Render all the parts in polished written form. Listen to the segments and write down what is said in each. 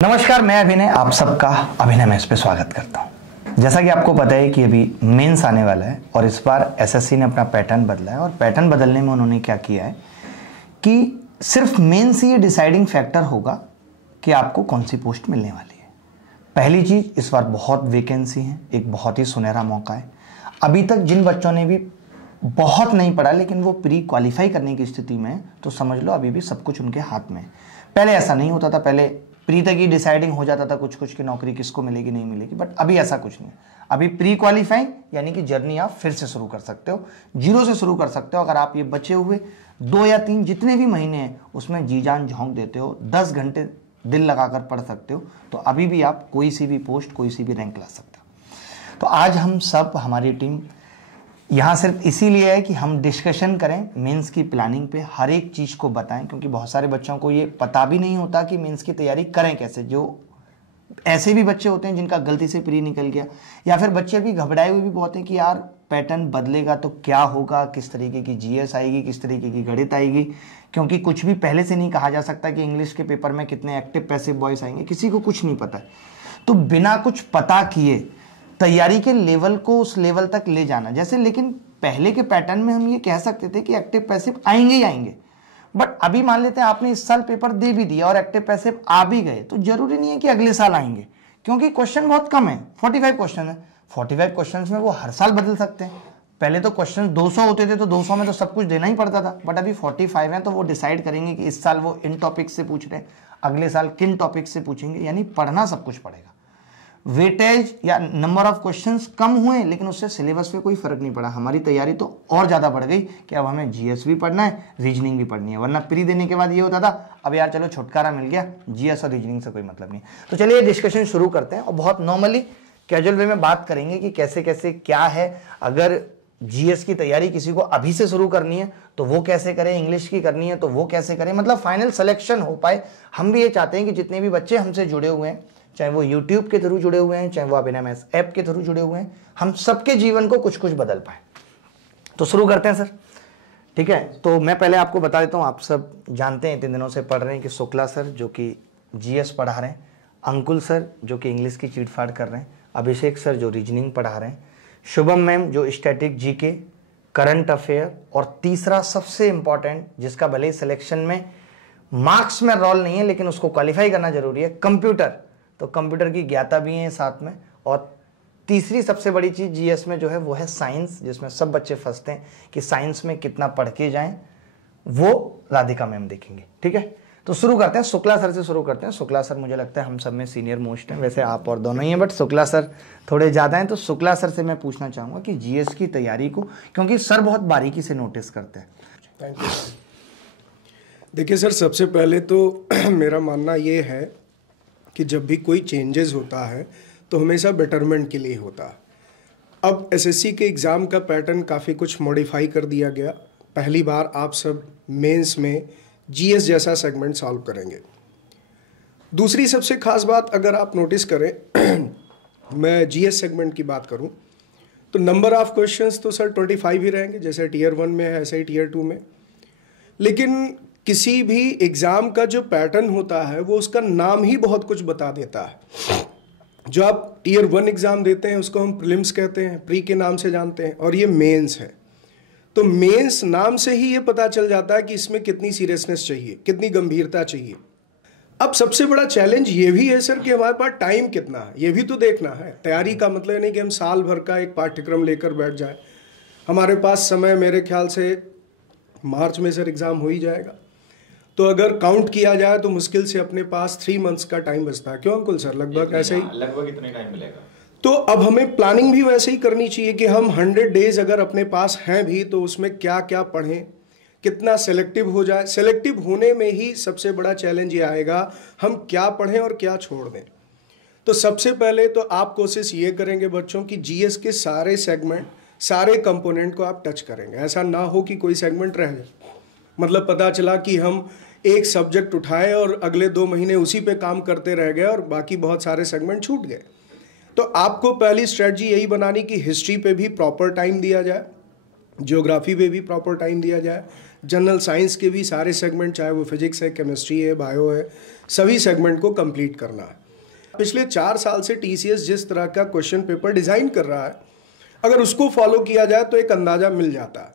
नमस्कार, मैं अभिनय आप सबका अभिनय मैच पे स्वागत करता हूं। जैसा कि आपको पता है कि अभी मेंस आने वाला है और इस बार एसएससी ने अपना पैटर्न बदला है और पैटर्न बदलने में उन्होंने क्या किया है कि सिर्फ मेंस ही ये डिसाइडिंग फैक्टर होगा कि आपको कौन सी पोस्ट मिलने वाली है। पहली चीज़, इस बार बहुत वैकेंसी है, एक बहुत ही सुनहरा मौका है। अभी तक जिन बच्चों ने भी बहुत नहीं पढ़ा लेकिन वो प्री क्वालिफाई करने की स्थिति में है, तो समझ लो अभी भी सब कुछ उनके हाथ में है। पहले ऐसा नहीं होता था, पहले प्री तक ही डिसाइडिंग हो जाता था कुछ की नौकरी किसको मिलेगी नहीं मिलेगी, बट अभी ऐसा कुछ नहीं है। अभी प्री क्वालिफाई यानी कि जर्नी आप फिर से शुरू कर सकते हो, जीरो से शुरू कर सकते हो। अगर आप ये बचे हुए 2 या 3 जितने भी महीने हैं उसमें जी जान झोंक देते हो, 10 घंटे दिल लगाकर पढ़ सकते हो, तो अभी भी आप कोई सी भी पोस्ट, कोई सी भी रैंक ला सकते हो। तो आज हम सब, हमारी टीम यहाँ सिर्फ इसीलिए है कि हम डिस्कशन करें, मेंस की प्लानिंग पे हर एक चीज़ को बताएं, क्योंकि बहुत सारे बच्चों को ये पता भी नहीं होता कि मेंस की तैयारी करें कैसे। जो ऐसे भी बच्चे होते हैं जिनका गलती से प्री निकल गया, या फिर बच्चे भी घबराए हुए भी बहुत हैं कि यार पैटर्न बदलेगा तो क्या होगा, किस तरीके की जीएस आएगी, किस तरीके की गणित आएगी, क्योंकि कुछ भी पहले से नहीं कहा जा सकता कि इंग्लिश के पेपर में कितने एक्टिव पैसिव वॉइस आएंगे, किसी को कुछ नहीं पता है। तो बिना कुछ पता किए तैयारी के लेवल को उस लेवल तक ले जाना, जैसे लेकिन पहले के पैटर्न में हम ये कह सकते थे कि एक्टिव पैसिव आएंगे ही आएंगे, बट अभी मान लेते हैं आपने इस साल पेपर दे भी दिया और एक्टिव पैसिव आ भी गए, तो जरूरी नहीं है कि अगले साल आएंगे, क्योंकि क्वेश्चन बहुत कम है। 45 क्वेश्चन है, 45 क्वेश्चन में वो हर साल बदल सकते हैं। पहले तो क्वेश्चन 200 होते थे तो 200 में तो सब कुछ देना ही पड़ता था, बट अभी 45 है तो वो डिसाइड करेंगे कि इस साल वो इन टॉपिक से पूछ रहे हैं, अगले साल किन टॉपिक से पूछेंगे, यानी पढ़ना सब कुछ पड़ेगा। वेटेज या नंबर ऑफ क्वेश्चंस कम हुए लेकिन उससे सिलेबस पे कोई फर्क नहीं पड़ा। हमारी तैयारी तो और ज़्यादा बढ़ गई कि अब हमें जीएस भी पढ़ना है, रीजनिंग भी पढ़नी है, वरना प्री देने के बाद ये होता था अब यार चलो छुटकारा मिल गया, जीएस और रीजनिंग से कोई मतलब नहीं। तो चलिए डिस्कशन शुरू करते हैं और बहुत नॉर्मली कैजुअल वे में बात करेंगे कि कैसे कैसे क्या है। अगर जीएस की तैयारी किसी को अभी से शुरू करनी है तो वो कैसे करें, इंग्लिश की करनी है तो वो कैसे करें, मतलब फाइनल सिलेक्शन हो पाए। हम भी ये चाहते हैं कि जितने भी बच्चे हमसे जुड़े हुए हैं, चाहे वो YouTube के थ्रू जुड़े हुए हैं, चाहे वो अभिनय मैथ्स ऐप के थ्रू जुड़े हुए हैं, हम सबके जीवन को कुछ कुछ बदल पाए। तो शुरू करते हैं सर, ठीक है। तो मैं पहले आपको बता देता हूँ, आप सब जानते हैं 3 दिनों से पढ़ रहे हैं कि शुक्ला सर जो कि जीएस पढ़ा रहे हैं, अंकुल सर जो कि इंग्लिश की चीट फाड़ कर रहे हैं, अभिषेक सर जो रीजनिंग पढ़ा रहे हैं, शुभम मैम जो स्टैटिक जीके, करंट अफेयर, और तीसरा सबसे इंपॉर्टेंट जिसका भले ही सिलेक्शन में मार्क्स में रोल नहीं है लेकिन उसको क्वालिफाई करना जरूरी है, कंप्यूटर। तो कंप्यूटर की ज्ञाता भी हैं साथ में। और तीसरी सबसे बड़ी चीज़ जीएस में जो है वो है साइंस, जिसमें सब बच्चे फंसते हैं कि साइंस में कितना पढ़ के जाएं, वो राधिका मैम देखेंगे, ठीक है। तो शुरू करते हैं, शुक्ला सर से शुरू करते हैं। शुक्ला सर मुझे लगता है हम सब में सीनियर मोस्ट हैं, वैसे आप और दोनों ही हैं बट शुक्ला सर थोड़े ज़्यादा हैं। तो शुक्ला सर से मैं पूछना चाहूँगा कि जीएस की तैयारी को, क्योंकि सर बहुत बारीकी से नोटिस करते हैं। Thank you. देखिए सर, सबसे पहले तो मेरा मानना ये है कि जब भी कोई चेंजेस होता है तो हमेशा बेटरमेंट के लिए होता है। अब एसएससी के एग्ज़ाम का पैटर्न काफ़ी कुछ मॉडिफाई कर दिया गया। पहली बार आप सब मेंस में जीएस जैसा सेगमेंट सॉल्व करेंगे। दूसरी सबसे खास बात अगर आप नोटिस करें मैं जीएस सेगमेंट की बात करूं तो नंबर ऑफ क्वेश्चंस तो सर 25 ही रहेंगे, जैसे टीयर 1 में है ऐसे ही टीयर 2 में। लेकिन किसी भी एग्ज़ाम का जो पैटर्न होता है वो उसका नाम ही बहुत कुछ बता देता है। जो आप टीयर 1 एग्ज़ाम देते हैं उसको हम प्रीलिम्स कहते हैं, प्री के नाम से जानते हैं, और ये मेंस है। तो मेंस नाम से ही ये पता चल जाता है कि इसमें कितनी सीरियसनेस चाहिए, कितनी गंभीरता चाहिए। अब सबसे बड़ा चैलेंज ये भी है सर कि हमारे पास टाइम कितना है, ये भी तो देखना है। तैयारी का मतलब नहीं कि हम साल भर का एक पाठ्यक्रम लेकर बैठ जाए। हमारे पास समय मेरे ख्याल से मार्च में सर एग्ज़ाम हो ही जाएगा, तो अगर काउंट किया जाए तो मुश्किल से अपने पास 3 मंथ्स का टाइम बचता है। क्यों अंकुल सर, लगभग ऐसे ही? लगभग इतना टाइम मिलेगा। तो अब हमें प्लानिंग भी वैसे ही करनी चाहिए कि हम 100 डेज अगर अपने पास हैं भी तो उसमें क्या क्या पढ़ें, कितना सेलेक्टिव हो जाए। सेलेक्टिव होने में ही सबसे बड़ा चैलेंज ये आएगा हम क्या पढ़ें और क्या छोड़ दें। तो सबसे पहले तो आप कोशिश ये करेंगे बच्चों की जीएस के सारे सेगमेंट, सारे कंपोनेंट को आप टच करेंगे। ऐसा ना हो कि कोई सेगमेंट रह जाए, मतलब पता चला कि हम एक सब्जेक्ट उठाए और अगले 2 महीने उसी पे काम करते रह गए और बाकी बहुत सारे सेगमेंट छूट गए। तो आपको पहली स्ट्रेटजी यही बनानी कि हिस्ट्री पे भी प्रॉपर टाइम दिया जाए, ज्योग्राफी पे भी प्रॉपर टाइम दिया जाए, जनरल साइंस के भी सारे सेगमेंट, चाहे वो फिजिक्स है, केमिस्ट्री है, बायो है, सभी सेगमेंट को कंप्लीट करना है। पिछले 4 साल से टीसीएस जिस तरह का क्वेश्चन पेपर डिज़ाइन कर रहा है, अगर उसको फॉलो किया जाए तो एक अंदाज़ा मिल जाता है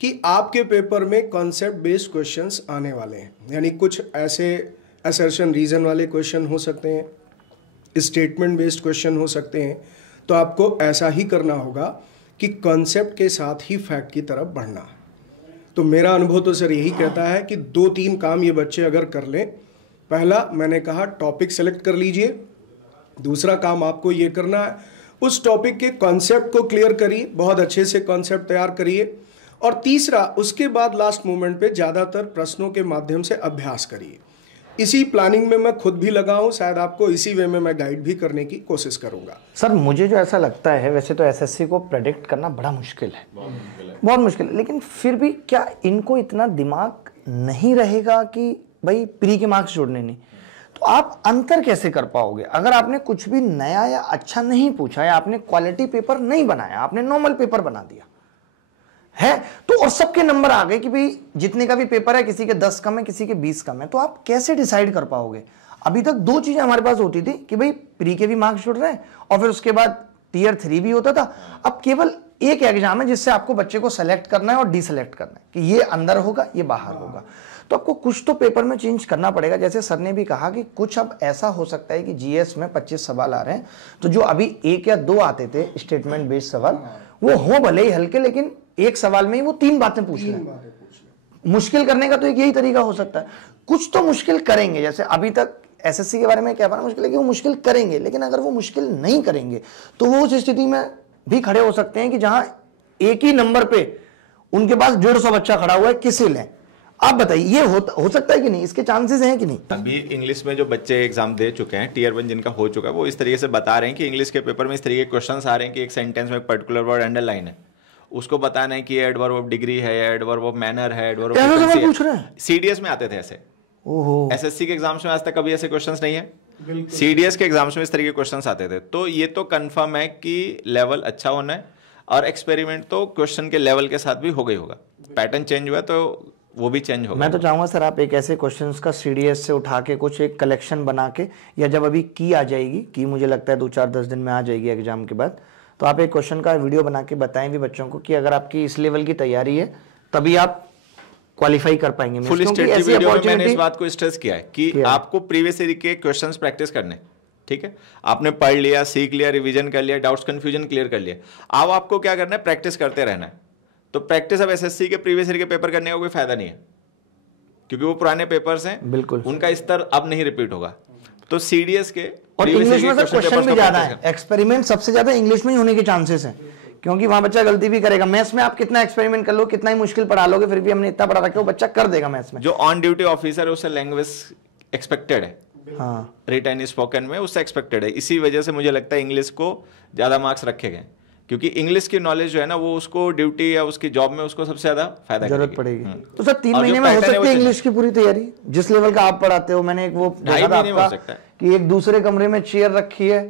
कि आपके पेपर में कॉन्सेप्ट बेस्ड क्वेश्चंस आने वाले हैं। यानी कुछ ऐसे असर्शन रीज़न वाले क्वेश्चन हो सकते हैं, स्टेटमेंट बेस्ड क्वेश्चन हो सकते हैं। तो आपको ऐसा ही करना होगा कि कॉन्सेप्ट के साथ ही फैक्ट की तरफ बढ़ना है। तो मेरा अनुभव तो सर यही कहता है कि 2-3 काम ये बच्चे अगर कर लें। पहला, मैंने कहा टॉपिक सेलेक्ट कर लीजिए। दूसरा काम आपको ये करना है, उस टॉपिक के कॉन्सेप्ट को क्लियर करिए, बहुत अच्छे से कॉन्सेप्ट तैयार करिए। और तीसरा, उसके बाद लास्ट मोमेंट पे ज़्यादातर प्रश्नों के माध्यम से अभ्यास करिए। इसी प्लानिंग में मैं खुद भी लगा हूँ, शायद आपको इसी वे में मैं गाइड भी करने की कोशिश करूँगा। सर मुझे जो ऐसा लगता है, वैसे तो एसएससी को प्रेडिक्ट करना बड़ा मुश्किल है, बहुत मुश्किल है, लेकिन फिर भी क्या इनको इतना दिमाग नहीं रहेगा कि भाई प्री के मार्क्स जोड़ने नहीं? तो आप अंतर कैसे कर पाओगे अगर आपने कुछ भी नया या अच्छा नहीं पूछा, या आपने क्वालिटी पेपर नहीं बनाया, आपने नॉर्मल पेपर बना दिया है तो, और सबके नंबर आ गए कि भाई जितने का भी पेपर है किसी के 10 कम है, किसी के 20 कम है, तो आप कैसे डिसाइड कर पाओगे? अभी तक 2 चीजें हमारे पास होती थी कि भाई प्री के भी मार्क्स जुड़ रहे हैं और फिर उसके बाद टियर 3 भी होता था। अब केवल एक एग्जाम है जिससे आपको बच्चे को सेलेक्ट करना है और डिसेलेक्ट करना है कि ये अंदर होगा, ये बाहर होगा। तो आपको कुछ तो पेपर में चेंज करना पड़ेगा। जैसे सर ने भी कहा कि कुछ अब ऐसा हो सकता है कि जीएस में 25 सवाल आ रहे हैं, तो जो अभी 1 या 2 आते थे स्टेटमेंट बेस्ड सवाल, वो हो भले ही हल्के, लेकिन एक सवाल में ही वो 3 बातें पूछ रहे हैं। मुश्किल करने का तो एक यही तरीका हो सकता है। कुछ तो मुश्किल करेंगे, जैसे अभी तक एसएससी के बारे में क्या पता मुश्किल है कि वो मुश्किल करेंगे, लेकिन अगर वो मुश्किल नहीं करेंगे तो वो उस स्थिति में भी खड़े हो सकते हैं कि जहां एक ही नंबर पे उनके पास 150 बच्चा खड़ा हुआ है, किसे लें? आप बताइए, ये हो सकता है कि नहीं? इसके चांसेस हैं कि नहीं? अभी इंग्लिश में जो बच्चे एग्जाम दे चुके हैं, टियर 1 जिनका हो चुका है, वो इस तरीके से बता रहे हैं कि इंग्लिश के पेपर में इस तरीके के क्वेश्चंस आ रहे हैं कि एक सेंटेंस में एक पर्टिकुलर वर्ड अंडरलाइन है, उसको बताना है कि ये एडवर्ब ऑफ डिग्री है, एडवर्ब ऑफ मैनर है, एडवर्ब ऑफ फ्रीक्वेंसी है। सीडीएस में आते थे ऐसे। ओहो। एसएससी के एग्जाम्स में आज तक कभी ऐसे क्वेश्चंस नहीं है। सीडीएस के एग्जाम्स में इस तरीके के क्वेश्चंस आते थे। तो ये तो कंफर्म है कि लेवल अच्छा होना है, और एक्सपेरिमेंट तो क्वेश्चन के लेवल के साथ भी हो गई होगा। पैटर्न चेंज हुआ तो वो भी चेंज होगा। मैं तो चाहूंगा सर आप एक ऐसे क्वेश्चंस का सीडीएस से उठा के कुछ एक कलेक्शन बना के, या जब अभी की आ जाएगी, की मुझे लगता है 2-4-10 दिन में आ जाएगी एग्जाम के बाद, तो आप एक क्वेश्चन का वीडियो बना के बताएं भी बच्चों को कि अगर आपकी इस लेवल की तैयारी है तभी आप क्वालिफाई कर पाएंगे। फुल स्टेट की वीडियो में मैंने इस बात को स्ट्रेस किया है कि आपको प्रीवियस ईयर के क्वेश्चंस प्रैक्टिस करने, ठीक है? आपने पढ़ लिया, सीख लिया, रिवीजन कर लिया, डाउट्स कंफ्यूजन क्लियर कर लिया, अब आपको क्या करना है? प्रैक्टिस करते रहना है। तो प्रैक्टिस अब एसएससी के प्रीवियस ईयर के पेपर करने का कोई फायदा नहीं है, क्योंकि वो पुराने पेपर्स हैं, बिल्कुल उनका स्तर अब नहीं रिपीट होगा। तो सीडीएस के और इंग्लिश में सर क्वेश्चन भी ज्यादा है, एक्सपेरिमेंट सबसे ज्यादा इंग्लिश में ही होने के चांसेस हैं, क्योंकि वहां बच्चा गलती भी करेगा। मैथ्स में आप कितना एक्सपेरिमेंट कर लो, कितना ही मुश्किल पढ़ा लोगे, फिर भी हमने इतना पढ़ा रखा है वो बच्चा कर देगा मैथ्स में। जो ऑन ड्यूटी ऑफिसर है उससे लैंग्वेज एक्सपेक्टेड है, हाँ, रिटन स्पोकन में उससे एक्सपेक्टेड है। इसी वजह से मुझे लगता है इंग्लिश को ज्यादा मार्क्स रखे गए, क्योंकि इंग्लिश की नॉलेज जो है ना, वो उसको ड्यूटी या उसकी जॉब में उसको सबसे ज्यादा फायदा जरूरत पड़ेगी। तो सर 3 महीने में हो सकती है इंग्लिश की पूरी तैयारी जिस लेवल का आप पढ़ाते हो? मैंने एक वो देखा था आपका कि एक दूसरे कमरे में चेयर रखी है,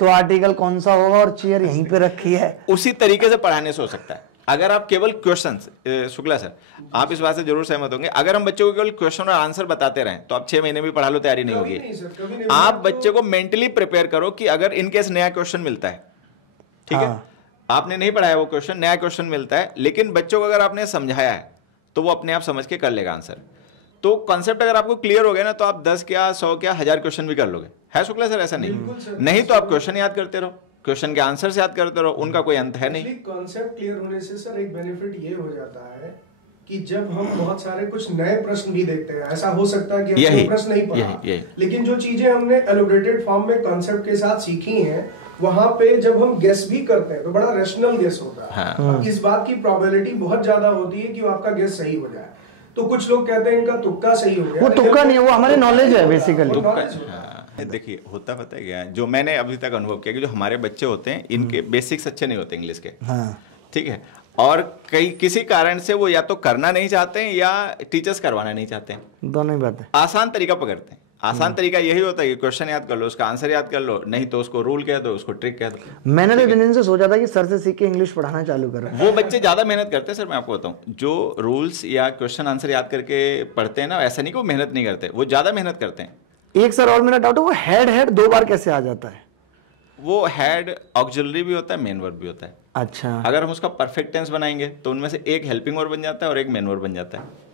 तो आर्टिकल कौन सा होगा, और चेयर यहीं पे रखी है। उसी तरीके से पढ़ाने से हो सकता है। अगर आप केवल क्वेश्चंस, शुक्ला सर आप इस बात से जरूर सहमत होंगे, अगर हम बच्चों को केवल क्वेश्चन और आंसर बताते रहें तो आप 6 महीने भी पढ़ा लो, तैयारी नहीं होगी। आप बच्चे को मेंटली प्रिपेयर करो कि अगर इनकेस नया क्वेश्चन मिलता है, ठीक है, आपने नहीं पढ़ाया वो क्वेश्चन, नया क्वेश्चन मिलता है, लेकिन बच्चों को अगर आपने समझाया है तो वो अपने आप समझ के कर लेगा आंसर। तो कॉन्सेप्ट अगर आपको क्लियर हो गया ना, तो आप 10 क्या 100 क्या 1000 क्वेश्चन भी कर लोगे। है शुक्ला सर? ऐसा नहीं तो आप क्वेश्चन याद करते रहो, क्वेश्चन के आंसर याद करते रहो, उनका कोई अंत है नहीं। कॉन्सेप्ट क्लियर होने से सर एक बेनिफिट ये हो जाता है कि जब हम बहुत सारे कुछ नए प्रश्न भी देखते हैं, ऐसा हो सकता है कि हम प्रश्न नहीं पढ़ा, लेकिन जो चीजें हमने एलोबरेटेड फॉर्म में कॉन्सेप्ट के साथ सीखी हैं, वहां पे जब हम गेस भी करते हैं तो बड़ा रैशनल गेस होता है। हाँ। इस बात की प्रोबेबिलिटी बहुत ज्यादा होती है कि आपका गेस सही हो जाए। तो कुछ लोग कहते हैं इनका तुक्का सही हो गया, वो तुक्का नहीं है, वो हमारे नॉलेज है बेसिकली। देखिए होता पता है क्या, जो मैंने अभी तक अनुभव किया कि जो हमारे बच्चे होते हैं, इनके बेसिक्स अच्छे नहीं होते इंग्लिश के, ठीक है, और किसी कारण से वो या तो करना नहीं चाहते हैं या टीचर्स करवाना नहीं चाहते हैं, दोनों ही बात है। आसान तरीका पकड़ते हैं। आसान तरीका यही होता है कि क्वेश्चन याद कर लो, उसका आंसर याद कर लो, नहीं तो उसको रूल कह दो, उसको ट्रिक कह दो। मैंने तो दिन से सोचा था कि सर से सीख के इंग्लिश पढ़ाना चालू करूं। वो बच्चे ज्यादा मेहनत करते हैं सर, मैं आपको बताऊं, जो रूल्स या क्वेश्चन आंसर याद करके पढ़ते हैं ना, ऐसा नहीं कि वो मेहनत नहीं करते, वो ज्यादा मेहनत करते हैं। एक सर और मेरा डाउट है, वो हेड 2 बार कैसे आ जाता है? वो हेड ऑक्सिलरी भी होता है, मेन वर्ब भी होता है। अच्छा, अगर हम उसका परफेक्ट टेंस बनाएंगे तो उनमें से एक हेल्पिंग वर्ब बन जाता है और एक मेन वर्ब बन जाता है।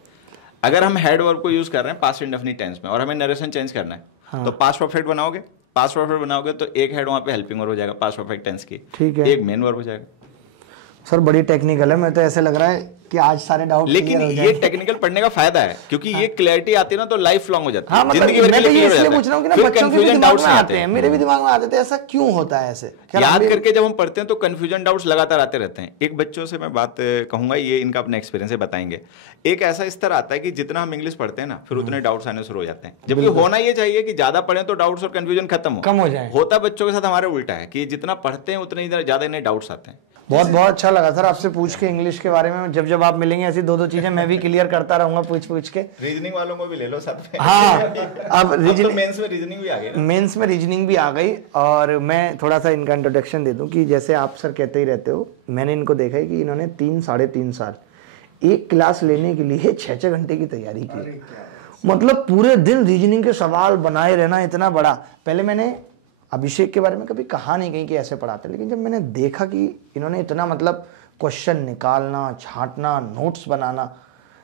अगर हम हेड वर्ब को यूज कर रहे हैं पास्ट इंडेफिनिट टेंस में और हमें नरेशन चेंज करना है, तो पास्ट परफेक्ट बनाओगे, पास्ट परफेक्ट बनाओगे तो एक हेड वहां पे हेल्पिंग वर्ब हो जाएगा पास्ट परफेक्ट टेंस की, ठीक है, एक मेन वर्ब हो जाएगा। सर बड़ी टेक्निकल है, मैं तो ऐसे लग रहा है कि आज सारे डाउट लेकिन ये टेक्निकल पढ़ने का फायदा है, क्योंकि ये क्लैरिटी आती है ना तो लाइफ लॉन्ग हो जाती है। हाँ, मतलब जिंदगी भर मैं के तो लिए ये clear हो इसलिए जाता पूछ रहा हूँ कि ना फिर बच्चों के भी confusion दिमाग doubts में नहीं आते हैं, मेरे भी दिमाग में आते थे, ऐसा क्यों होता है ऐसे? याद करके जब हम पढ़ते हैं तो कंफ्यूजन डाउट्स लगातार आते रहते हैं। एक बच्चों से मैं बात कहूंगा, ये इनका अपना एक्सपीरियंस है, बताएंगे। एक ऐसा स्तर आता है कि जितना हम इंग्लिश पढ़ते हैं ना, फिर उतने डाउट्स आने शुरू हो जाते हैं, जबकि होना ये चाहिए कि ज्यादा पढ़ें तो डाउट्स और कंफ्यूजन कम हो जाए। होता बच्चों के साथ हमारे उल्टा है कि जितना पढ़ते हैं उतने ज्यादा इन्हें डाउट्स आते हैं। बहुत अच्छा लगा सर आपसे पूछ के इंग्लिश के बारे में। जब आप मिलेंगे ऐसी 2 चीजें मैं भी क्लियर करता रहूंगा पूछ के। रीजनिंग वालों को भी ले लो साथ में। हाँ, अब तो मेंस में रीजनिंग भी आ गई। मेंस में रीजनिंग भी आ गई। और मैं थोड़ा सा इनका इंट्रोडक्शन दे दूं कि जैसे आप सर कहते ही रहते हो, मैंने इनको देखा है कि इन्होंने 3-3.5 साल एक क्लास लेने के लिए 6-6 घंटे की तैयारी की। मतलब पूरे दिन रीजनिंग के सवाल बनाए रहना इतना बड़ा। पहले मैंने अभिषेक के बारे में कभी कहा नहीं कहीं कि ऐसे पढ़ाते, लेकिन जब मैंने देखा कि इन्होंने इतना मतलब क्वेश्चन निकालना, छांटना, नोट्स बनाना,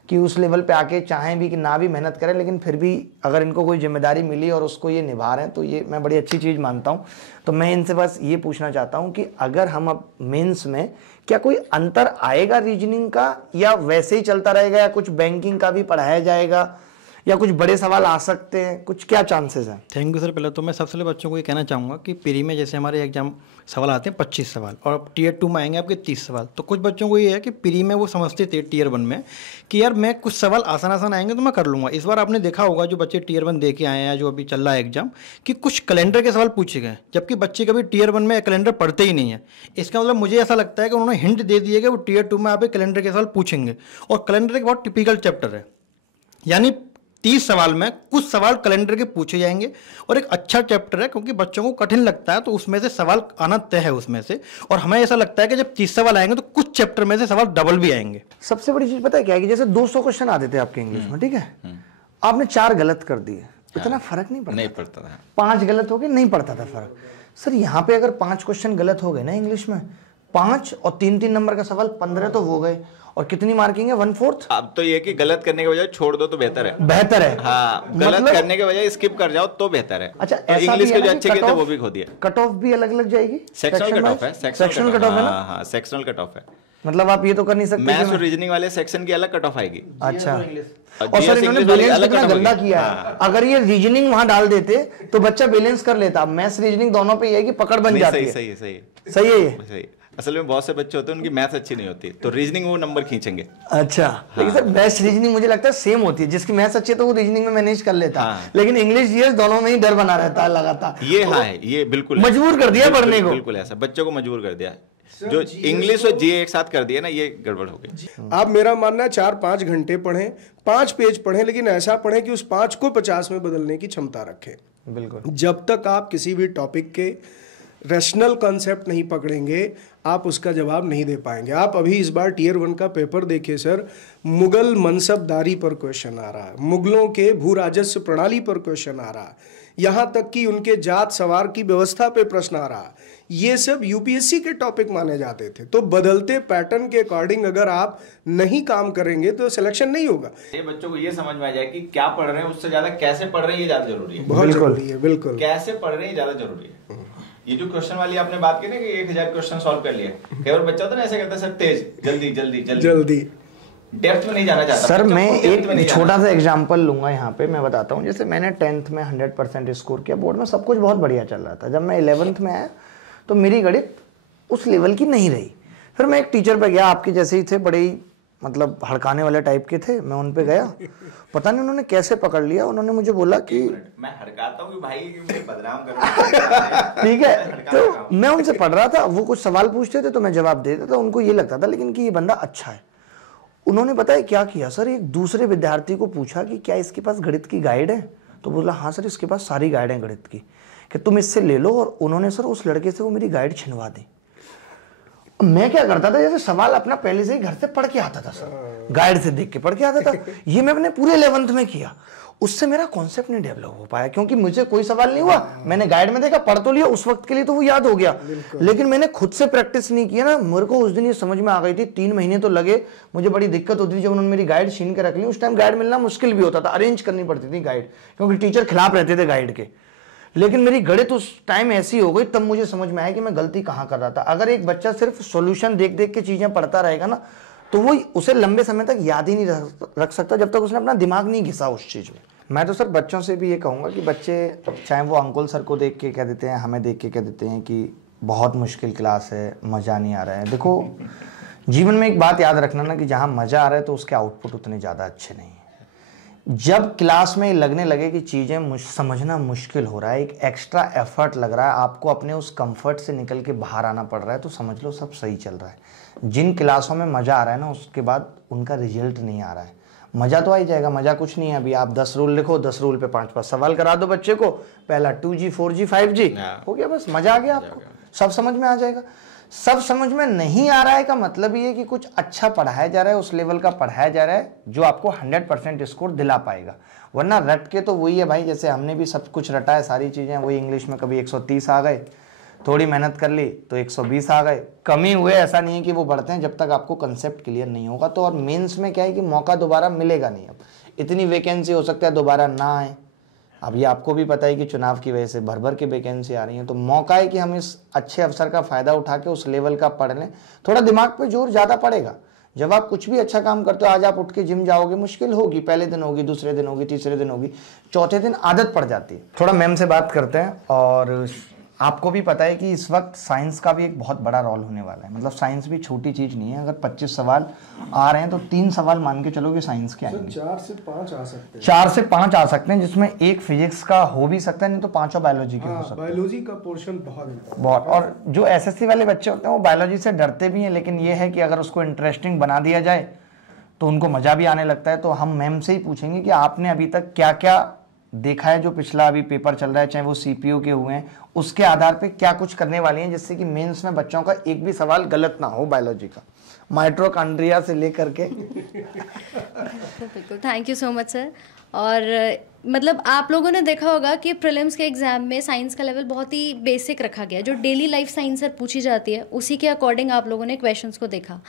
कि उस लेवल पे आके चाहें भी कि ना भी मेहनत करें, लेकिन फिर भी अगर इनको कोई जिम्मेदारी मिली और उसको ये निभा रहे हैं, तो ये मैं बड़ी अच्छी चीज़ मानता हूँ। तो मैं इनसे बस ये पूछना चाहता हूँ कि अगर हम अब मेंस में क्या कोई अंतर आएगा रीजनिंग का, या वैसे ही चलता रहेगा, या कुछ बैंकिंग का भी पढ़ाया जाएगा, या कुछ बड़े सवाल आ सकते हैं, कुछ क्या चांसेस हैं? Thank you sir. पहले तो मैं सबसे पहले बच्चों को ये कहना चाहूँगा कि प्री में जैसे हमारे एग्जाम सवाल आते हैं 25 सवाल, और अब टीयर 2 में आएंगे आपके 30 सवाल। तो कुछ बच्चों को ये है कि प्री में वो समझते थे टीयर 1 में कि यार मैं कुछ सवाल आसान आएंगे तो मैं कर लूँगा। इस बार आपने देखा होगा जो बच्चे टीयर 1 दे के आए हैं, जो अभी चल रहा है एग्जाम, कि कुछ कैलेंडर के सवाल पूछे गए, जबकि बच्चे कभी टीयर 1 में कैलेंडर पढ़ते ही नहीं है। इसका मतलब मुझे ऐसा लगता है कि उन्होंने हिंट दे दिए कि वो टीयर 2 में आप कैलेंडर के सवाल पूछेंगे, और कैलेंडर एक बहुत टिपिकल चैप्टर है। यानी 30 सवाल में कुछ सवाल कैलेंडर के पूछे जाएंगे, और एक अच्छा चैप्टर है क्योंकि बच्चों को कठिन लगता है तो उसमें से सवाल आना तय है उसमें से। और हमें ऐसा लगता है कि जब 30 सवाल आएंगे तो कुछ चैप्टर में से सवाल डबल भी आएंगे। सबसे बड़ी चीज पता है क्या है कि जैसे 200 क्वेश्चन आते थे आपके इंग्लिश में, ठीक है, आपने 4 गलत कर दिए, इतना फर्क नहीं पड़ता था। 5 गलत हो गए, नहीं पड़ता था फर्क। सर यहाँ पे अगर 5 क्वेश्चन गलत हो गए ना इंग्लिश में, 5 और 3-3 नंबर का सवाल 15 तो हो गए, और कितनी मार्किंग है? 1/4। अब तो ये कि गलत करने के बजाय छोड़ दो तो बेहतर है। बेहतर है, हाँ, गलत करने के बजाय स्किप कर जाओ तो बेहतर है। अच्छा, तो इंग्लिश के जो अच्छे किए थे वो भी खो दिए। कट ऑफ भी अलग अलग जाएगी? सेक्शनल कट ऑफ है, सेक्शनल कट ऑफ है ना? हाँ, सेक्शनल कट ऑफ है। मतलब आप ये तो कर नहीं सकते। मैथ्स और रीजनिंग वाले सेक्शन की अलग कट ऑफ आएगी। अच्छा, और सर इन्होंने बैलेंस कितना गंदा किया है। अगर ये रीजनिंग वहां डाल देते तो बच्चा बैलेंस कर लेता। मैथ्स रीजनिंग दोनों पे ये है कि पकड़ बन जाती है। सही है ये। असल में बहुत से बच्चे होते हैं उनकी मैथ्स अच्छी नहीं होती, तो रीजनिंग वो नंबर खींचेंगे। अच्छा, लेकिन सर बेस्ट रीजनिंग मुझे लगता है सेम होती है। जिसकी मैथ्स अच्छी है तो वो रीजनिंग में मैनेज कर लेता है, लेकिन इंग्लिश जीएस दोनों में ही डर बना रहता है लगातार। ये हाँ है, ये बिल्कुल मजबूर कर दिया पढ़ने को। बिल्कुल ऐसा बच्चों को मजबूर कर दिया। जो इंग्लिश और जीए एक साथ कर दिया ना, ये गड़बड़ हो गई। आप, मेरा मानना है 4-5 घंटे पढ़ें, 5 पेज पढ़ें, लेकिन ऐसा पढ़ें कि उस 5 को 50 में बदलने की क्षमता रखें। बिल्कुल। जब तक आप किसी भी टॉपिक के रैशनल कॉन्सेप्ट नहीं पकड़ेंगे, आप उसका जवाब नहीं दे पाएंगे। आप अभी इस बार टीयर 1 का पेपर देखिए सर, मुगल मनसबदारी पर क्वेश्चन आ रहा है, मुगलों के भू राजस्व प्रणाली पर क्वेश्चन आ रहा है, यहाँ तक कि उनके जात सवार की व्यवस्था पे प्रश्न आ रहा है। ये सब यूपीएससी के टॉपिक माने जाते थे। तो बदलते पैटर्न के अकॉर्डिंग अगर आप नहीं काम करेंगे तो सिलेक्शन नहीं होगा। ये बच्चों को ये समझ में आ जाए कि क्या पढ़ रहे हैं उससे ज्यादा कैसे पढ़ रहे हैं ये ज्यादा जरूरी है। बहुत जरूरी है, बिल्कुल। कैसे पढ़ रहे हैं ज्यादा जरूरी है। ये जो क्वेश्चन वाली आपने बात की ना कि 1000 क्वेश्चन सॉल्व कर लिए, कई बार बच्चा होता है ना ऐसे कहता है सर तेज, जल्दी जल्दी जल्दी जल्दी, डेप्थ में नहीं जाना चाहता। सर मैं एक छोटा सा एग्जांपल लूंगा यहाँ पे, मैं बताता हूँ। जैसे मैंने 10th में 100% स्कोर किया, बोर्ड में सब कुछ बहुत बढ़िया चल रहा था। जब मैं 11th में आया तो मेरी गणित उस लेवल की नहीं रही। फिर मैं एक टीचर पे गया, आपके जैसे ही थे, बड़े ही मतलब हड़काने वाले टाइप के थे। मैं उन पे गया, पता नहीं उन्होंने कैसे पकड़ लिया। उन्होंने मुझे बोला कि मैं हड़काता हूँ कि भाई मुझे बदनाम करो। ठीक है, तो मैं उनसे पढ़ रहा था, वो कुछ सवाल पूछते थे तो मैं जवाब देता था। उनको ये लगता था लेकिन कि ये बंदा अच्छा है। उन्होंने पता है क्या किया सर, एक दूसरे विद्यार्थी को पूछा कि क्या इसके पास गणित की गाइड है, तो बोला हाँ सर इसके पास सारी गाइड है गणित की, कि तुम इससे ले लो। और उन्होंने सर उस लड़के से वो मेरी गाइड छिनवा दी। मैं क्या करता था, जैसे सवाल अपना पहले से ही घर से पढ़ के आता था सर, गाइड से देख के पढ़ के आता था। ये मैं अपने पूरे 11th में किया, उससे मेरा कॉन्सेप्ट नहीं डेवलप हो पाया, क्योंकि मुझे कोई सवाल नहीं हुआ, मैंने गाइड में देखा, पढ़ तो लिया, उस वक्त के लिए तो वो याद हो गया, लेकिन मैंने खुद से प्रैक्टिस नहीं किया ना। मेरे को उस दिन ये समझ में आ गई थी, 3 महीने तो लगे, मुझे बड़ी दिक्कत होती थी जब उन्होंने मेरी गाइड छीन के रख ली। उस टाइम गाइड मिलना मुश्किल भी होता था, अरेंज करनी पड़ती थी गाइड, क्योंकि टीचर खिलाफ रहते थे गाइड के। लेकिन मेरी गणित उस टाइम ऐसी हो गई, तब मुझे समझ में आया कि मैं गलती कहाँ कर रहा था। अगर एक बच्चा सिर्फ सॉल्यूशन देख देख के चीजें पढ़ता रहेगा ना, तो वो उसे लंबे समय तक याद ही नहीं रख सकता, जब तक उसने अपना दिमाग नहीं घिसा उस चीज में। मैं तो सर बच्चों से भी ये कहूँगा कि बच्चे चाहे वो अंकुल सर को देख के कह देते हैं, हमें देख के कह देते हैं कि बहुत मुश्किल क्लास है, मज़ा नहीं आ रहा है। देखो जीवन में एक बात याद रखना ना, कि जहाँ मज़ा आ रहा है तो उसके आउटपुट उतने ज़्यादा अच्छे नहीं हैं। जब क्लास में लगने लगे कि चीज़ें समझना मुश्किल हो रहा है, एक एक्स्ट्रा एफर्ट लग रहा है, आपको अपने उस कंफर्ट से निकल के बाहर आना पड़ रहा है, तो समझ लो सब सही चल रहा है। जिन क्लासों में मज़ा आ रहा है ना, उसके बाद उनका रिजल्ट नहीं आ रहा है। मज़ा तो आ ही जाएगा, मज़ा कुछ नहीं है। अभी आप 10 रूल लिखो, 10 रूल पे 5-5 सवाल करा दो बच्चे को, पहला 2G 4G 5G हो गया, बस मज़ा आ गया, आपको सब समझ में आ जाएगा। सब समझ में नहीं आ रहा है का मतलब ये है कि कुछ अच्छा पढ़ाया जा रहा है, उस लेवल का पढ़ाया जा रहा है जो आपको 100% स्कोर दिला पाएगा। वरना रट के तो वही है भाई, जैसे हमने भी सब कुछ रटा है, सारी चीज़ें वही इंग्लिश में कभी 130 आ गए, थोड़ी मेहनत कर ली तो 120 आ गए, कमी हुए, ऐसा नहीं है कि वो बढ़ते हैं जब तक आपको कंसेप्ट क्लियर नहीं होगा। तो और मेंस में क्या है कि मौका दोबारा मिलेगा नहीं। अब इतनी वैकेंसी हो सकता है दोबारा ना आए, अब ये आपको भी पता है कि चुनाव की वजह से भर भर के वैकेंसी आ रही है। तो मौका है कि हम इस अच्छे अवसर का फ़ायदा उठा के उस लेवल का पढ़ लें। थोड़ा दिमाग पे जोर ज़्यादा पड़ेगा। जब आप कुछ भी अच्छा काम करते हो, आज आप उठ के जिम जाओगे, मुश्किल होगी, पहले दिन होगी, दूसरे दिन होगी, तीसरे दिन होगी, चौथे दिन आदत पड़ जाती है। थोड़ा मैम से बात करते हैं। और आपको भी पता है कि इस वक्त साइंस का भी एक बहुत बड़ा रोल होने वाला है। मतलब साइंस भी छोटी चीज़ नहीं है। अगर 25 सवाल आ रहे हैं तो 3 सवाल मान के चलो कि साइंस के आएंगे। 4 से 5 आ सकते हैं। 4 से 5 आ सकते हैं, जिसमें एक फिजिक्स का हो भी सकता है, नहीं तो 5 बायोलॉजी के हो सकते हैं। बायोलॉजी का पोर्शन बहुत। और जो एसएससी वाले बच्चे होते हैं वो बायोलॉजी से डरते भी हैं, लेकिन ये है कि अगर उसको इंटरेस्टिंग बना दिया जाए तो उनको मज़ा भी आने लगता है। तो हम मैम से ही पूछेंगे कि आपने अभी तक क्या क्या देखा है, जो पिछला अभी पेपर चल रहा है, चाहे वो सीपीओ के हुए हैं, उसके आधार पे क्या कुछ करने वाली हैं जिससे कि मेंस में बच्चों का एक भी सवाल गलत ना हो बायोलॉजी का, माइटोकॉन्ड्रिया से लेकर के। बिल्कुल, thank you so much sir. और मतलब आप लोगों ने देखा होगा कि प्रीलिम्स के एग्जाम में साइंस का लेवल बहुत ही बेसिक रखा गया। जो डेली लाइफ साइंस सर पूछी जाती है उसी के अकॉर्डिंग आप लोगों ने क्वेश्चंस को देखा।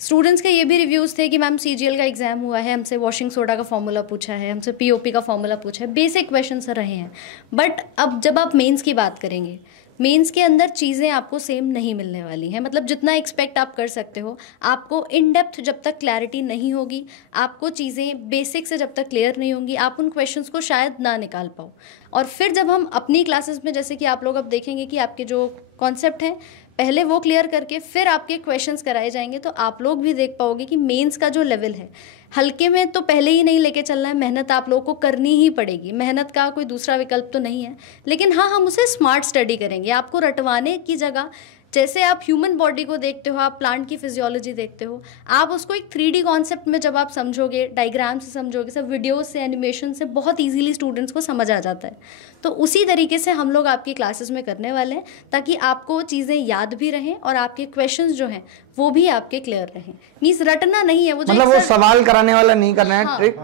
स्टूडेंट्स के ये भी रिव्यूज़ थे कि मैम सीजीएल का एग्जाम हुआ है, हमसे वॉशिंग सोडा का फॉर्मूला पूछा है, हमसे पीओपी का फॉर्मूला पूछा है, बेसिक क्वेश्चन सर रहे हैं। बट अब जब आप मेंस की बात करेंगे, मेंस के अंदर चीज़ें आपको सेम नहीं मिलने वाली हैं। मतलब जितना एक्सपेक्ट आप कर सकते हो, आपको इन डेप्थ जब तक क्लैरिटी नहीं होगी, आपको चीज़ें बेसिक से जब तक क्लियर नहीं होंगी, आप उन क्वेश्चंस को शायद ना निकाल पाओ। और फिर जब हम अपनी क्लासेस में, जैसे कि आप लोग अब देखेंगे कि आपके जो कॉन्सेप्ट हैं पहले वो क्लियर करके फिर आपके क्वेश्चंस कराए जाएंगे, तो आप लोग भी देख पाओगे कि मेंस का जो लेवल है, हल्के में तो पहले ही नहीं लेके चलना है, मेहनत आप लोगों को करनी ही पड़ेगी। मेहनत का कोई दूसरा विकल्प तो नहीं है, लेकिन हाँ हम उसे स्मार्ट स्टडी करेंगे। आपको रटवाने की जगह, जैसे आप ह्यूमन बॉडी को देखते हो, आप प्लांट की फिजियोलॉजी देखते हो, आप उसको एक 3D कॉन्सेप्ट में जब आप समझोगे, डायग्राम से समझोगे, सब वीडियोस से, एनिमेशन से बहुत इजीली स्टूडेंट्स को समझ आ जाता है। तो उसी तरीके से हम लोग आपकी क्लासेस में करने वाले हैं, ताकि आपको चीज़ें याद भी रहें और आपके क्वेश्चंस जो हैं वो भी आपके क्लियर रहें। मीन्स रटना नहीं है वो, मतलब वो सवाल कराने वाला नहीं करना है। हाँ। ट्रिक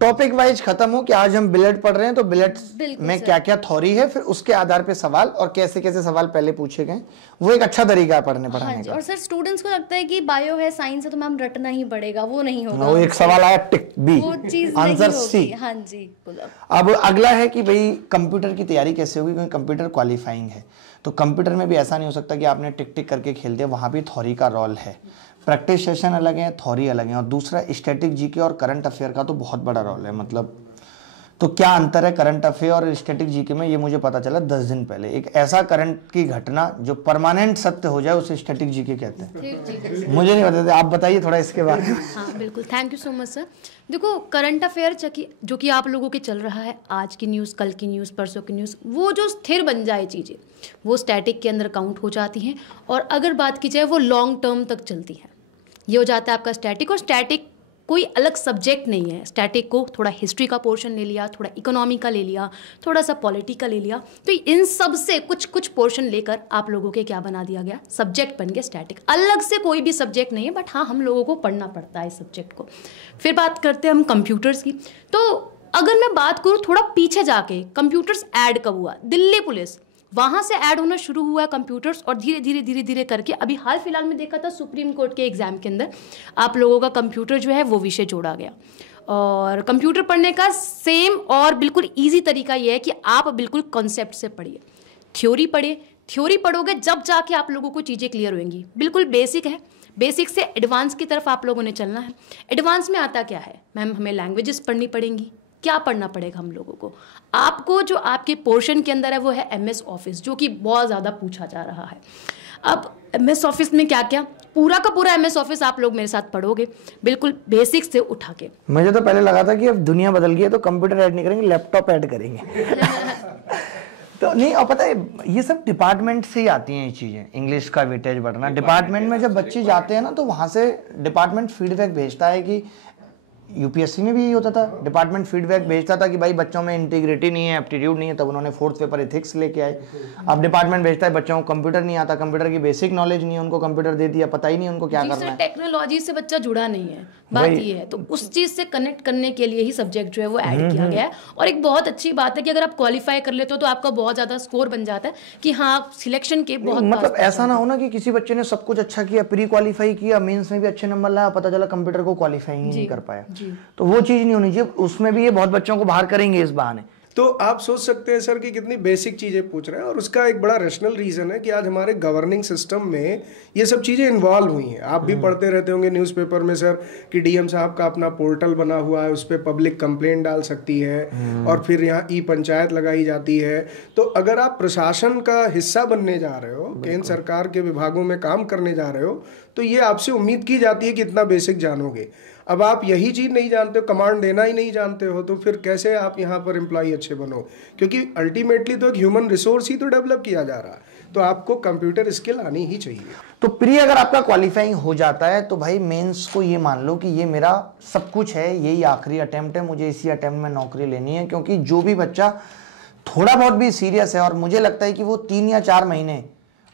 टॉपिक वाइज खत्म हो कि आज हम बिलेट पढ़ रहे हैं तो बिलेट में क्या क्या थ्योरी है, फिर उसके आधार पे सवाल और कैसे कैसे सवाल पहले पूछे गए, वो एक अच्छा तरीका है पढ़ने पढ़ाने का। और सर स्टूडेंट्स को लगता है कि बायो है, साइंस है, तो मैम रटना ही पड़ेगा, वो नहीं होगा। वो एक सवाल आया टिक बी, वो चीज आंसर नहीं सी। होगी। हाँ जी। अब अगला है कि भाई कंप्यूटर की तैयारी कैसे होगी, क्योंकि कंप्यूटर क्वालिफाइंग है। तो कंप्यूटर में भी ऐसा नहीं हो सकता कि आपने टिक टिक करके खेल दिया, वहाँ भी थ्योरी का रोल है। प्रैक्टिस सेशन अलग है, थ्योरी अलग है। और दूसरा स्टैटिक जीके और करंट अफेयर का तो बहुत बड़ा रोल है। मतलब तो क्या अंतर है करंट अफेयर और स्टैटिक जीके में, ये मुझे पता चला 10 दिन पहले। एक ऐसा करंट की घटना जो परमानेंट सत्य हो जाए उसे स्टैटिक जीके कहते हैं। मुझे नहीं पता था, आप बताइए थोड़ा इसके बारे में। हाँ बिल्कुल, thank you so much sir. देखो करंट अफेयर जो कि आप लोगों के चल रहा है, आज की न्यूज़, कल की न्यूज़, परसों की न्यूज़, वो जो स्थिर बन जाए चीज़ें, वो स्टैटिक के अंदर काउंट हो जाती हैं। और अगर बात की जाए वो लॉन्ग टर्म तक चलती है, ये हो जाता है आपका स्टैटिक। और स्टैटिक कोई अलग सब्जेक्ट नहीं है। स्टैटिक को थोड़ा हिस्ट्री का पोर्शन ले लिया, थोड़ा इकोनॉमी का ले लिया, थोड़ा सा पॉलिटी का ले लिया, तो इन सब से कुछ कुछ पोर्शन लेकर आप लोगों के क्या बना दिया गया, सब्जेक्ट बन गया स्टैटिक। अलग से कोई भी सब्जेक्ट नहीं है, बट हाँ हम लोगों को पढ़ना पड़ता है इस सब्जेक्ट को। फिर बात करते हैं हम कंप्यूटर्स की। तो अगर मैं बात करूँ थोड़ा पीछे जाके, कंप्यूटर्स ऐड कब हुआ, दिल्ली पुलिस वहाँ से ऐड होना शुरू हुआ कंप्यूटर्स, और धीरे धीरे धीरे धीरे करके अभी हाल फिलहाल में देखा था सुप्रीम कोर्ट के एग्जाम के अंदर आप लोगों का कंप्यूटर जो है वो विषय जोड़ा गया। और कंप्यूटर पढ़ने का सेम और बिल्कुल ईजी तरीका ये है कि आप बिल्कुल कॉन्सेप्ट से पढ़िए, थ्योरी पढ़िए। थ्योरी पढ़ोगे जब जाके आप लोगों को चीज़ें क्लियर होंगी। बिल्कुल बेसिक है, बेसिक से एडवांस की तरफ आप लोगों ने चलना है। एडवांस में आता क्या है मैम, हमें लैंग्वेजेस पढ़नी पड़ेंगी। क्या पढ़ना पड़ेगा हम लोगों को, आपको जो आपके पोर्शन के अंदर है वो है MS ऑफिस, जो कि बहुत ज़्यादा पूछा जा रहा है। अब MS ऑफिस में क्या क्या, पूरा का पूरा MS ऑफिस आप लोग मेरे साथ पढ़ोगे बिल्कुल बेसिक से उठा के। मुझे तो पहले लगा था कि अब दुनिया बदल गई है तो कंप्यूटर ऐड नहीं करेंगे, लैपटॉप ऐड करेंगे। तो नहीं, और पता है ये सब डिपार्टमेंट से ही आती हैं ये चीज़ें। इंग्लिश का वेटेज बढ़ना डिपार्टमेंट में, जब बच्चे जाते हैं ना तो वहाँ से डिपार्टमेंट फीडबैक भेजता है कि यूपीएससी में भी यही होता था, डिपार्टमेंट फीडबैक भेजता था कि भाई बच्चों में इंटीग्रिटी नहीं है, एप्टीट्यूड नहीं है, तब उन्होंने 4th पेपर एथिक्स लेके आए। अब डिपार्टमेंट भेजता है बच्चों को कंप्यूटर नहीं आता, कंप्यूटर की बेसिक नॉलेज नहीं है, उनको कंप्यूटर दे दिया, पता ही नहीं उनको क्या करना है। टेक्नोलॉजी से बच्चा जुड़ा नहीं है, बात ये है। तो उस चीज से कनेक्ट करने के लिए ही सब्जेक्ट जो है वो ऐड किया गया है। और एक बहुत अच्छी बात है कि अगर आप क्वालिफाई कर लेते हो तो आपका बहुत ज्यादा स्कोर बन जाता है कि हाँ आप सिलेक्शन के बहुत, मतलब ऐसा ना हो ना कि किसी बच्चे ने सब कुछ अच्छा किया, प्री क्वालिफाई किया, मेंस में भी अच्छे नंबर लाया, पता चला कंप्यूटर को क्वालिफाई नहीं कर पाया। तो वो चीज नहीं होनी चाहिए। उसमें भी ये बहुत बच्चों को बाहर करेंगे इस बहाने। तो आप सोच सकते हैं सर कि कितनी बेसिक चीज़ें पूछ रहे हैं, और उसका एक बड़ा रैशनल रीज़न है कि आज हमारे गवर्निंग सिस्टम में ये सब चीज़ें इन्वॉल्व हुई हैं। आप भी पढ़ते रहते होंगे न्यूज़पेपर में सर कि डीएम साहब का अपना पोर्टल बना हुआ है, उस पर पब्लिक कंप्लेंट डाल सकती है, और फिर यहाँ ई-पंचायत लगाई जाती है। तो अगर आप प्रशासन का हिस्सा बनने जा रहे हो, केंद्र सरकार के विभागों में काम करने जा रहे हो, तो ये आपसे उम्मीद की जाती है कि इतना बेसिक जानोगे। अब आप यही चीज़ नहीं जानते हो, कमांड देना ही नहीं जानते हो, तो फिर कैसे आप यहाँ पर एम्प्लॉय अच्छे बनो? क्योंकि अल्टीमेटली तो एक ह्यूमन रिसोर्स ही तो डेवलप किया जा रहा है, तो आपको कंप्यूटर स्किल आनी ही चाहिए। तो प्री अगर आपका क्वालिफाइंग हो जाता है तो भाई मेंस को ये मान लो कि ये मेरा सब कुछ है, यही आखिरी अटेम्प्ट है, मुझे इसी अटेम्प्ट में नौकरी लेनी है। क्योंकि जो भी बच्चा थोड़ा बहुत भी सीरियस है, और मुझे लगता है कि वो 3 या 4 महीने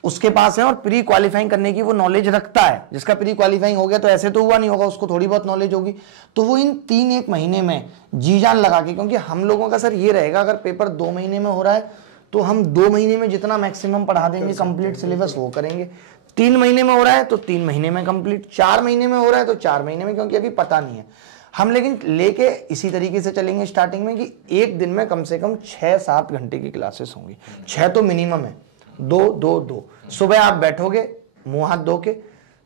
उसके पास है और प्री क्वालिफाइंग करने की वो नॉलेज रखता है, जिसका प्री क्वालिफाइंग हो गया तो ऐसे तो हुआ नहीं होगा, उसको थोड़ी बहुत नॉलेज होगी, तो वो इन 3-1 महीने में जी जान लगा के, क्योंकि हम लोगों का सर ये रहेगा अगर पेपर 2 महीने में हो रहा है तो हम 2 महीने में जितना मैक्सिमम पढ़ा देंगे कंप्लीट सिलेबस वो करेंगे। 3 महीने में हो रहा है तो 3 महीने में कंप्लीट, 4 महीने में हो रहा है तो 4 महीने में, क्योंकि अभी पता नहीं है हम। लेकिन लेके इसी तरीके से चलेंगे स्टार्टिंग में कि एक दिन में कम से कम 6-7 घंटे की क्लासेस होंगी, 6 तो मिनिमम है, 2-2-2। सुबह आप बैठोगे मुंह हाथ धो के,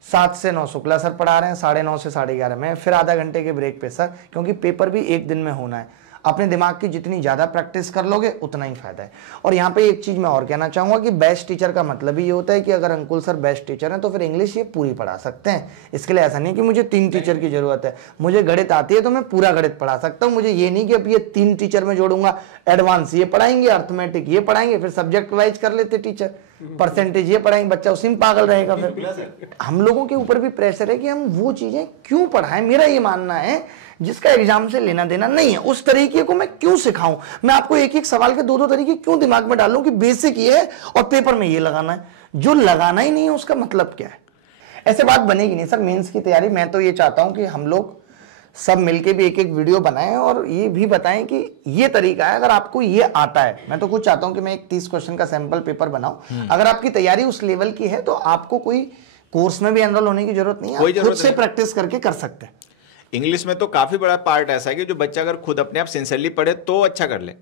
7 से 9 शुक्ला सर पढ़ा रहे हैं, 9:30 से 11:30 में, फिर आधा घंटे के ब्रेक पे सर, क्योंकि पेपर भी एक दिन में होना है। अपने दिमाग की जितनी ज़्यादा प्रैक्टिस कर लोगे उतना ही फायदा है। और यहाँ पे एक चीज़ मैं और कहना चाहूँगा कि बेस्ट टीचर का मतलब ही ये होता है कि अगर अंकुल सर बेस्ट टीचर हैं तो फिर इंग्लिश ये पूरी पढ़ा सकते हैं। इसके लिए ऐसा नहीं कि मुझे 3 टीचर की ज़रूरत है, मुझे गणित आती है तो मैं पूरा गणित पढ़ा सकता हूँ। मुझे ये नहीं कि अब ये 3 टीचर में जोड़ूंगा, एडवांस ये पढ़ाएंगे, अर्थमेटिक ये पढ़ाएंगे, फिर सब्जेक्ट वाइज कर लेते टीचर, परसेंटेज ये पढ़ाएंगे, बच्चा उसी में पागल रहेगा। फिर हम लोगों के ऊपर भी प्रेशर है कि हम वो चीज़ें क्यों पढ़ाएं। मेरा ये मानना है जिसका एग्जाम से लेना देना नहीं है उस तरीके को मैं क्यों सिखाऊं। मैं आपको एक सवाल के 2 तरीके क्यों दिमाग में डालूं कि बेसिक ये है और पेपर में ये लगाना है। जो लगाना ही नहीं है उसका मतलब क्या है? ऐसे बात बनेगी नहीं सर। मेंस की तैयारी मैं तो ये चाहता हूं कि हम लोग सब मिलके भी एक वीडियो बनाएं और ये भी बताएं कि ये तरीका है, अगर आपको ये आता है। मैं तो कुछ चाहता हूं कि मैं एक 30 क्वेश्चन का सैंपल पेपर बनाऊं। अगर आपकी तैयारी उस लेवल की है तो आपको कोई कोर्स में भी एनरोल होने की जरूरत नहीं है, आप खुद से प्रैक्टिस करके कर सकते हैं। इंग्लिश में तो काफी बड़ा पार्ट ऐसा है कि जो बच्चा अगर खुद अपने आप सिंसियरली पढ़े तो अच्छा कर ले,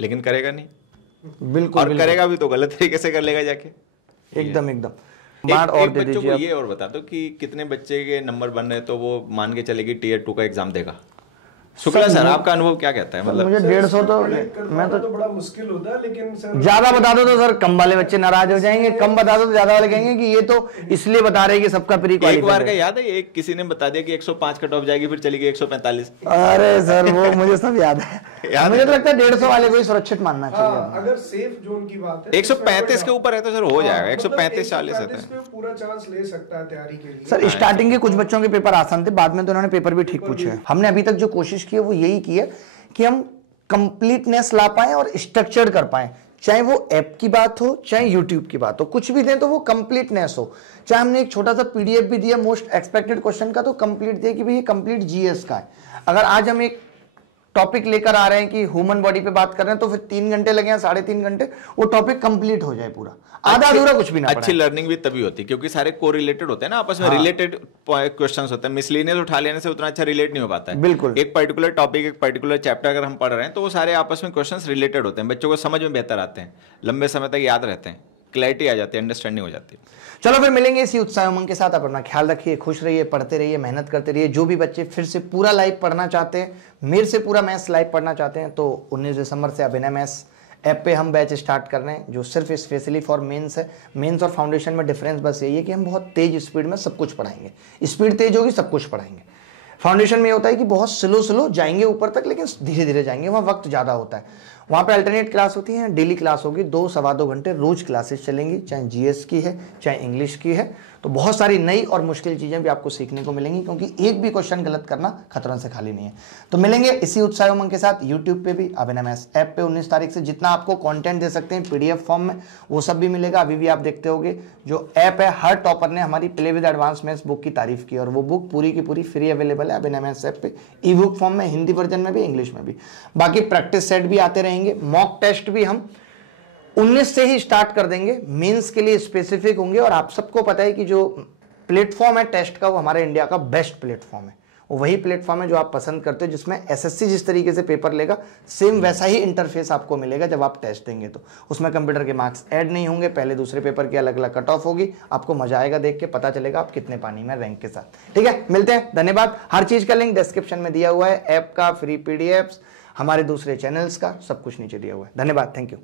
लेकिन करेगा नहीं। बिल्कुल, और करेगा भी तो गलत तरीके से कर लेगा जाके। एकदम एक बच्चों को ये और बता दो कि कितने बच्चे के नंबर बन रहे तो वो मान के चलेगी Tier 2 का एग्जाम देगा। शुक्ला सर, आपका अनुभव क्या कहता है? मतलब मुझे 150 तो मैं तो बड़ा मुश्किल होता है, लेकिन सर ज्यादा बता दो तो सर कम वाले बच्चे नाराज हो जाएंगे, कम बता दो तो ज्यादा वाले कहेंगे कि ये तो इसलिए बता रहे हैं कि सबका प्री एक बार क्वालिफाइड का है। याद है, एक किसी ने बता दिया कि 105 कट ऑफ जाएगी, फिर चली गई 145। अरे सर वो मुझे सब याद है। याद मुझे है? तो लगता है 150 वाले को ही सुरक्षित मानना चाहिए। हाँ, अगर सेफ जोन की बात है 135 के ऊपर है तो सर हो जाएगा, 135-40 है। 135 पे पूरा चांस ले सकता है तैयारी के लिए। सर स्टार्टिंग के कुछ बच्चों के पेपर आसान थे, बाद में तो उन्होंने पेपर भी ठीक पूछे हैं। हमने अभी तक जो कोशिश की है वो यही की है कि हम कंप्लीटनेस ला पाए और स्ट्रक्चर्ड कर पाए, चाहे वो ऐप की बात हो चाहे यूट्यूब की बात हो, कुछ भी दें तो वो कंप्लीटनेस हो। चाहे हमने एक छोटा सा पीडीएफ भी दिया मोस्ट एक्सपेक्टेड क्वेश्चन का, तो कंप्लीट दिया कि भाई ये कंप्लीट जीएस का है। अगर आज हम एक टॉपिक लेकर आ रहे हैं कि ह्यूमन बॉडी पे बात कर रहे हैं, तो फिर 3 घंटे लगे या 3.5 घंटे, वो टॉपिक कंप्लीट हो जाए पूरा, आधा अधूरा कुछ भी ना अच्छी लर्निंग भी तभी होती है क्योंकि सारे कोरिलेटेड होते हैं ना आपस में, रिलेटेड क्वेश्चंस होते हैं। मिसलेनियस उठा लेने से उतना अच्छा रिलेट नहीं हो पाता है। बिल्कुल। एक पर्टिकुलर टॉपिक, एक पर्टिकुलर चैप्टर अगर हम पढ़ रहे हैं तो वो सारे आपस में क्वेश्चंस रिलेटेड होते हैं, बच्चों को समझ में बेहतर आते हैं, लंबे समय तक याद रहते हैं, क्लैरिटी आ जाती है, अंडरस्टैंडिंग हो जाती है। चलो फिर मिलेंगे इसी उत्साह उमंग के साथ। आप अपना ख्याल रखिए, खुश रहिए, पढ़ते रहिए, मेहनत करते रहिए। जो भी बच्चे फिर से पूरा लाइव पढ़ना चाहते हैं, मेरे से पूरा मैथ्स लाइव पढ़ना चाहते हैं, तो 19 दिसंबर से अभिनय मैथ्स ऐप पे हम बैच स्टार्ट कर रहे हैं, जो सिर्फ स्पेशली फॉर मेंस है। मेंस और फाउंडेशन में डिफरेंस बस यही है कि हम बहुत तेज स्पीड में सब कुछ पढ़ाएंगे। स्पीड तेज होगी, सब कुछ पढ़ाएंगे। फाउंडेशन में ये होता है कि बहुत स्लो जाएंगे ऊपर तक, लेकिन धीरे धीरे जाएंगे, वहाँ वक्त ज़्यादा होता है। वहाँ पे अल्टरनेट क्लास होती है, डेली क्लास होगी, 2 सवा 2 घंटे रोज क्लासेस चलेंगी, चाहे जीएस की है चाहे इंग्लिश की है। तो बहुत सारी नई और मुश्किल चीज़ें भी आपको सीखने को मिलेंगी, क्योंकि एक भी क्वेश्चन गलत करना खतरों से खाली नहीं है। तो मिलेंगे इसी उत्साह उमंग के साथ यूट्यूब पे भी, अभिनय मैथ्स ऐप पे 19 तारीख से। जितना आपको कंटेंट दे सकते हैं पीडीएफ फॉर्म में, वो सब भी मिलेगा। अभी भी आप देखते होंगे जो ऐप है, हर टॉपर ने हमारी play with advance maths book की तारीफ की, और वो बुक पूरी की पूरी फ्री अवेलेबल है अभिनय मैथ्स ऐप पे, ई बुक फॉर्म में, हिंदी वर्जन में भी, इंग्लिश में भी। बाकी प्रैक्टिस सेट भी आते रहेंगे, मॉक टेस्ट भी हम 19 से ही स्टार्ट कर देंगे, मेंस के लिए स्पेसिफिक होंगे। और आप सबको पता है कि जो प्लेटफॉर्म है टेस्ट का, वो हमारे इंडिया का बेस्ट प्लेटफॉर्म है। वो वही प्लेटफॉर्म है जो आप पसंद करते हो, जिसमें एसएससी जिस तरीके से पेपर लेगा, सेम वैसा ही इंटरफेस आपको मिलेगा जब आप टेस्ट देंगे। तो उसमें कंप्यूटर के मार्क्स ऐड नहीं होंगे, पहले दूसरे पेपर की अलग अलग कट ऑफ होगी। आपको मजा आएगा, देख के पता चलेगा आप कितने पानी में रैंक के साथ। ठीक है, मिलते हैं, धन्यवाद। हर चीज का लिंक डिस्क्रिप्शन में दिया हुआ है, ऐप का, फ्री पीडीएफ्स, हमारे दूसरे चैनल्स का, सब कुछ नीचे दिया हुआ है। धन्यवाद, थैंक यू।